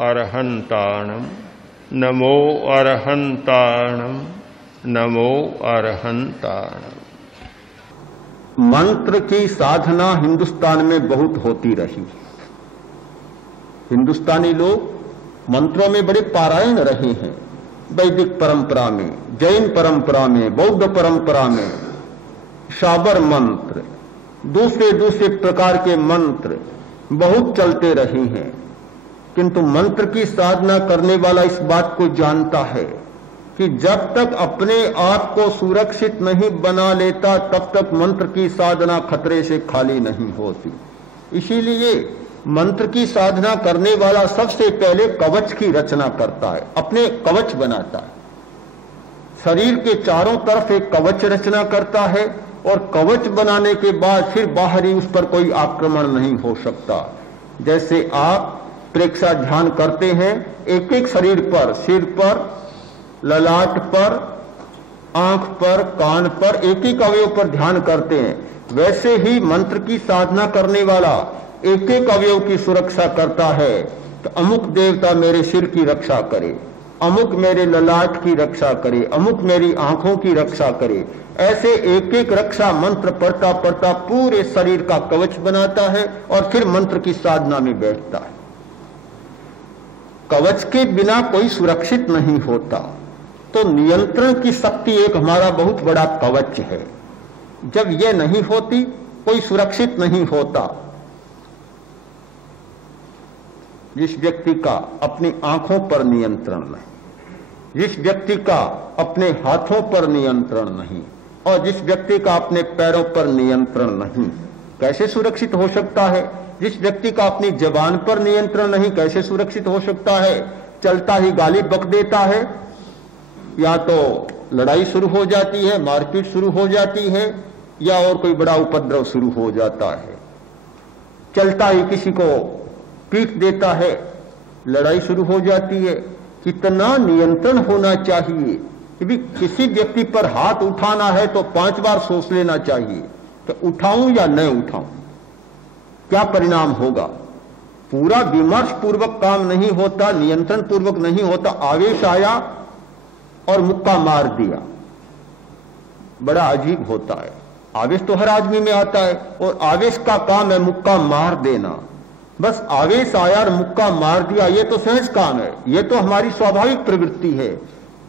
अरहन्ताणं नमो अरहन्ताणं नमो अरहन्ताणं। मंत्र की साधना हिंदुस्तान में बहुत होती रही। हिंदुस्तानी लोग मंत्रों में बड़े पारायण रहे हैं। वैदिक परंपरा में, जैन परंपरा में, बौद्ध परंपरा में शाबर मंत्र, दूसरे दूसरे प्रकार के मंत्र बहुत चलते रहे हैं। किंतु मंत्र की साधना करने वाला इस बात को जानता है कि जब तक अपने आप को सुरक्षित नहीं बना लेता तब तक मंत्र की साधना खतरे से खाली नहीं होती। इसीलिए मंत्र की साधना करने वाला सबसे पहले कवच की रचना करता है, अपने कवच बनाता है। शरीर के चारों तरफ एक कवच रचना करता है और कवच बनाने के बाद फिर बाहरी उस पर कोई आक्रमण नहीं हो सकता। जैसे आप प्रेक्षा ध्यान करते हैं, एक एक शरीर पर, सिर पर, ललाट पर, आंख पर, कान पर, एक एक अवयव पर ध्यान करते हैं, वैसे ही मंत्र की साधना करने वाला एक एक अवयव की सुरक्षा करता है। तो अमुक देवता मेरे सिर की रक्षा करे, अमुक मेरे ललाट की रक्षा करे, अमुक मेरी आंखों की रक्षा करे। ऐसे एक एक रक्षा मंत्र पढ़ता पढ़ता पूरे शरीर का कवच बनाता है और फिर मंत्र की साधना में बैठता है। कवच के बिना कोई सुरक्षित नहीं होता। तो नियंत्रण की शक्ति एक हमारा बहुत बड़ा कवच है। जब यह नहीं होती कोई सुरक्षित नहीं होता। जिस व्यक्ति का अपनी आंखों पर नियंत्रण नहीं, जिस व्यक्ति का अपने हाथों पर नियंत्रण नहीं और जिस व्यक्ति का अपने पैरों पर नियंत्रण नहीं, कैसे सुरक्षित हो सकता है? जिस व्यक्ति का अपनी जबान पर नियंत्रण नहीं, कैसे सुरक्षित हो सकता है? चलता ही गाली बक देता है, या तो लड़ाई शुरू हो जाती है, मारपीट शुरू हो जाती है, या और कोई बड़ा उपद्रव शुरू हो जाता है। चलता ही किसी को पीट देता है, लड़ाई शुरू हो जाती है। कितना नियंत्रण होना चाहिए कि भी किसी व्यक्ति पर हाथ उठाना है तो 5 बार सोच लेना चाहिए कि उठाऊं या न उठाऊं, क्या परिणाम होगा। पूरा विमर्श पूर्वक काम नहीं होता, नियंत्रण पूर्वक नहीं होता। आवेश आया और मुक्का मार दिया, बड़ा अजीब होता है। आवेश तो हर आदमी में आता है और आवेश का काम है मुक्का मार देना। बस आवेश आया और मुक्का मार दिया, ये तो सहज काम है, ये तो हमारी स्वाभाविक प्रवृत्ति है।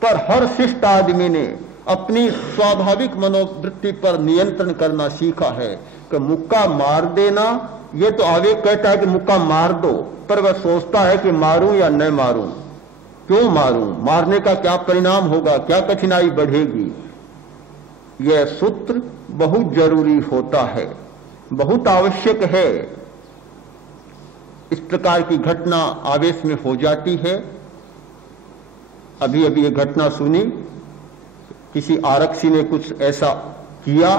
पर हर शिष्ट आदमी ने अपनी स्वाभाविक मनोवृत्ति पर नियंत्रण करना सीखा है कि मुक्का मार देना, ये तो आवेश कहता है कि मुक्का मार दो, पर वह सोचता है कि मारूं या न मारूं, क्यों मारूं, मारने का क्या परिणाम होगा, क्या कठिनाई बढ़ेगी। यह सूत्र बहुत जरूरी होता है, बहुत आवश्यक है। इस प्रकार की घटना आवेश में हो जाती है। अभी अभी ये घटना सुनी, किसी आरक्षी ने कुछ ऐसा किया,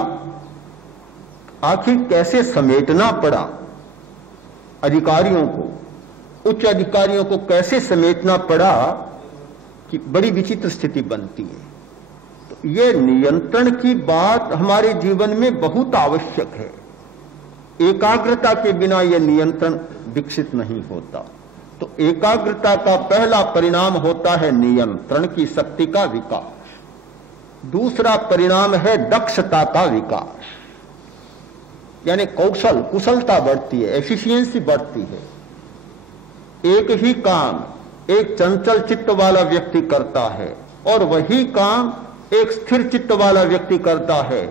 आखिर कैसे समेटना पड़ा अधिकारियों को, उच्च अधिकारियों को कैसे समेटना पड़ा कि बड़ी विचित्र स्थिति बनती है। तो ये नियंत्रण की बात हमारे जीवन में बहुत आवश्यक है। एकाग्रता के बिना यह नियंत्रण विकसित नहीं होता। तो एकाग्रता का पहला परिणाम होता है नियंत्रण की शक्ति का विकास। दूसरा परिणाम है दक्षता का विकास, यानी कुशलता बढ़ती है, एफिशिएंसी बढ़ती है। एक ही काम एक चंचल चित्त वाला व्यक्ति करता है और वही काम एक स्थिर चित्त वाला व्यक्ति करता है।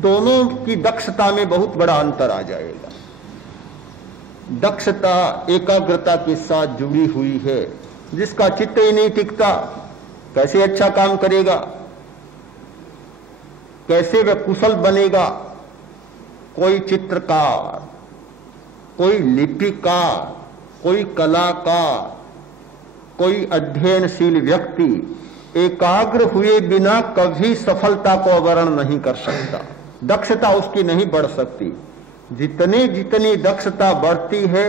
दोनों की दक्षता में बहुत बड़ा अंतर आ जाएगा। दक्षता एकाग्रता के साथ जुड़ी हुई है। जिसका चित्त ही नहीं टिकता, कैसे अच्छा काम करेगा, कैसे वह कुशल बनेगा। कोई चित्रकार, कोई लिपिकार, कोई कलाकार, कोई अध्ययनशील व्यक्ति एकाग्र हुए बिना कभी सफलता को अवर्ण नहीं कर सकता। दक्षता उसकी नहीं बढ़ सकती। जितनी जितनी दक्षता बढ़ती है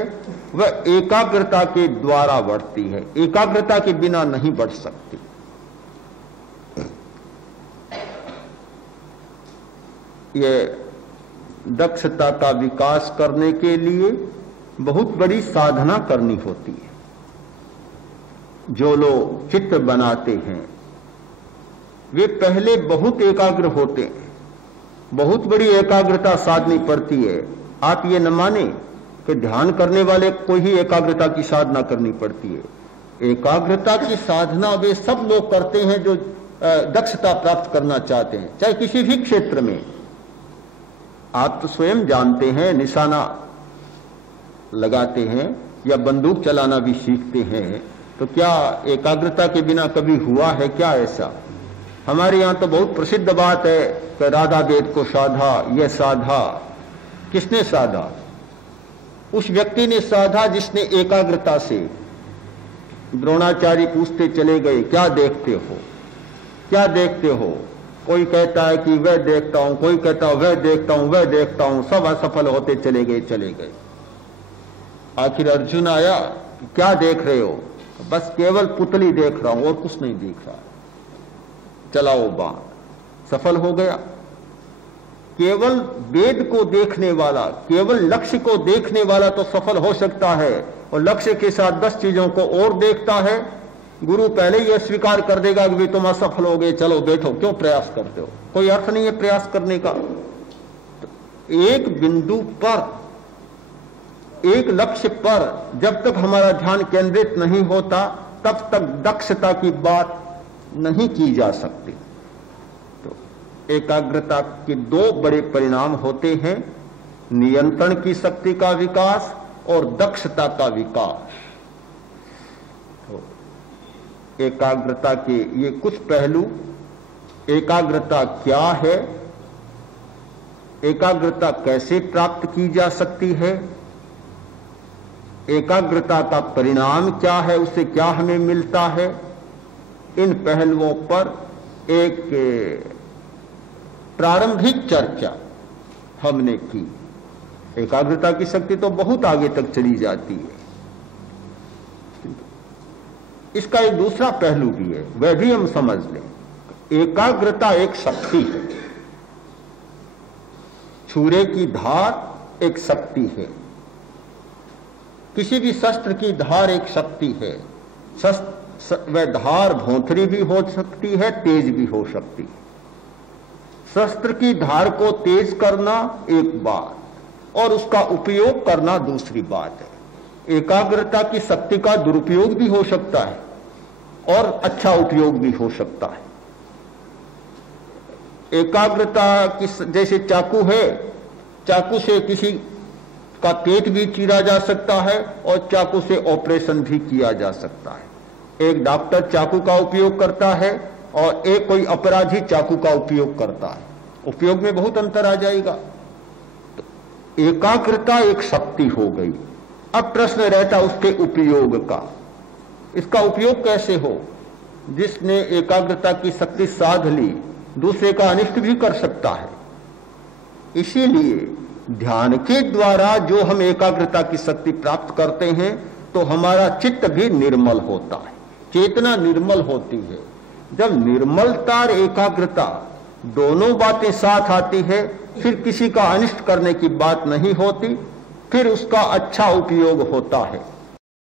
वह एकाग्रता के द्वारा बढ़ती है, एकाग्रता के बिना नहीं बढ़ सकती। ये दक्षता का विकास करने के लिए बहुत बड़ी साधना करनी होती है। जो लोग चित्र बनाते हैं वे पहले बहुत एकाग्र होते हैं, बहुत बड़ी एकाग्रता साधनी पड़ती है। आप ये न माने कि ध्यान करने वाले को ही एकाग्रता की साधना करनी पड़ती है। एकाग्रता की साधना वे सब लोग करते हैं जो दक्षता प्राप्त करना चाहते हैं, चाहे किसी भी क्षेत्र में। आप तो स्वयं जानते हैं, निशाना लगाते हैं या बंदूक चलाना भी सीखते हैं, तो क्या एकाग्रता के बिना कभी हुआ है क्या ऐसा? हमारे यहां तो बहुत प्रसिद्ध बात है कि राधा वेद को साधा, यह साधा। किसने साधा? उस व्यक्ति ने साधा जिसने एकाग्रता से। द्रोणाचार्य पूछते चले गए, क्या देखते हो, क्या देखते हो? कोई कहता है कि वह देखता हूं, कोई कहता है वह देखता हूं, वह देखता हूं। सब असफल होते चले गए। आखिर अर्जुन आया, क्या देख रहे हो? बस केवल पुतली देख रहा हूं और कुछ नहीं दिख रहा। चलाओ बाण। सफल हो गया। केवल वेद को देखने वाला, केवल लक्ष्य को देखने वाला तो सफल हो सकता है, और लक्ष्य के साथ 10 चीजों को और देखता है, गुरु पहले ही स्वीकार कर देगा कि तुम असफल हो गए, चलो बैठो, क्यों प्रयास करते हो? कोई अर्थ नहीं है प्रयास करने का। तो एक बिंदु पर, एक लक्ष्य पर जब तक हमारा ध्यान केंद्रित नहीं होता तब तक दक्षता की बात नहीं की जा सकती। तो एकाग्रता के 2 बड़े परिणाम होते हैं, नियंत्रण की शक्ति का विकास और दक्षता का विकास। तो एकाग्रता के ये कुछ पहलू। एकाग्रता क्या है, एकाग्रता कैसे प्राप्त की जा सकती है, एकाग्रता का परिणाम क्या है, उससे क्या हमें मिलता है, इन पहलुओं पर एक प्रारंभिक चर्चा हमने की। एकाग्रता की शक्ति तो बहुत आगे तक चली जाती है। इसका एक दूसरा पहलू भी है, वह भी हम समझ लें। एकाग्रता एक शक्ति है, छुरे की धार एक शक्ति है, किसी भी शस्त्र की धार एक शक्ति है। वह धार भौंथरी भी हो सकती है, तेज भी हो सकती है। शस्त्र की धार को तेज करना एक बात और उसका उपयोग करना दूसरी बात है। एकाग्रता की शक्ति का दुरुपयोग भी हो सकता है और अच्छा उपयोग भी हो सकता है। एकाग्रता की जैसे चाकू है, चाकू से किसी का पेट भी चीरा जा सकता है और चाकू से ऑपरेशन भी किया जा सकता है। एक डॉक्टर चाकू का उपयोग करता है और एक कोई अपराधी चाकू का उपयोग करता है, उपयोग में बहुत अंतर आ जाएगा। तो एकाग्रता एक शक्ति हो गई। अब प्रश्न रहता उसके उपयोग का। इसका उपयोग कैसे हो? जिसने एकाग्रता की शक्ति साध ली दूसरे का अनिष्ट भी कर सकता है। इसीलिए ध्यान के द्वारा जो हम एकाग्रता की शक्ति प्राप्त करते हैं तो हमारा चित्त भी निर्मल होता है, चेतना निर्मल होती है। जब निर्मलता और एकाग्रता दोनों बातें साथ आती है फिर किसी का अनिष्ट करने की बात नहीं होती, फिर उसका अच्छा उपयोग होता है।